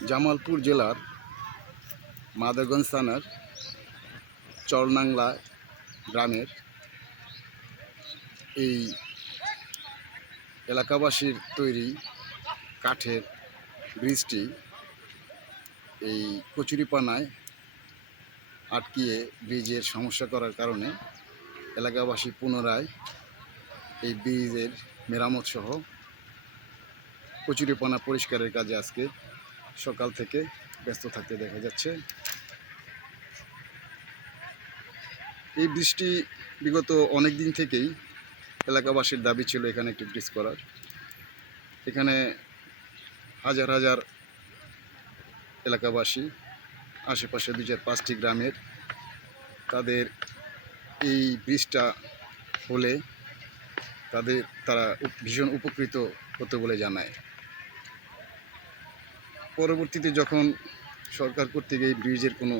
জামালপুর জেলার মাদারগঞ্জ থানার চরনাংলা গ্রামের এই এলাকাবাসীর তৈরি কাঠের ব্রিজটি এই কচুরিপানায় আটকিয়ে ব্রিজের সমস্যা করার কারণে এলাকাবাসী পুনরায় এই ব্রিজের মেরামত সহ কচুরিপানা পরিষ্কারের কাজে আজকে সকাল থেকে ব্যস্ত থাকতে দেখা যাচ্ছে। এই বৃষ্টি বিগত অনেক দিন থেকেই এলাকাবাসীর দাবি ছিল এখানে একটি ব্রিজ করার। এখানে হাজার হাজার এলাকাবাসী, আশেপাশে চার পাঁচটি গ্রামের, তাদের এই ব্রিজটা হলে তাদের, তারা ভীষণ উপকৃত হতো বলে জানায়। পরবর্তীতে যখন সরকার কর্তৃক এই ব্রিজের কোনো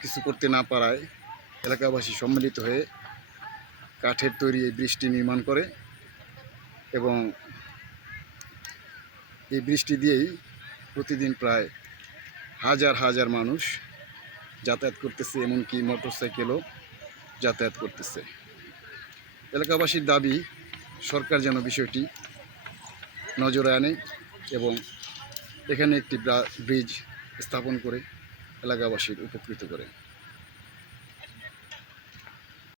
কিছু করতে না পারায় এলাকাবাসী সম্মিলিত হয়ে কাঠের তৈরি এই ব্রিজটি নির্মাণ করে এবং এই বৃষ্টি দিয়েই প্রতিদিন প্রায় হাজার হাজার মানুষ যাতায়াত করতেছে, এমনকি মোটরসাইকেলও যাতায়াত করতেছে। এলাকাবাসীর দাবি, সরকার যেন বিষয়টি নজরে আনে এবং এখানে একটি ব্রিজ স্থাপন করে এলাকাবাসীর উপকৃত করে।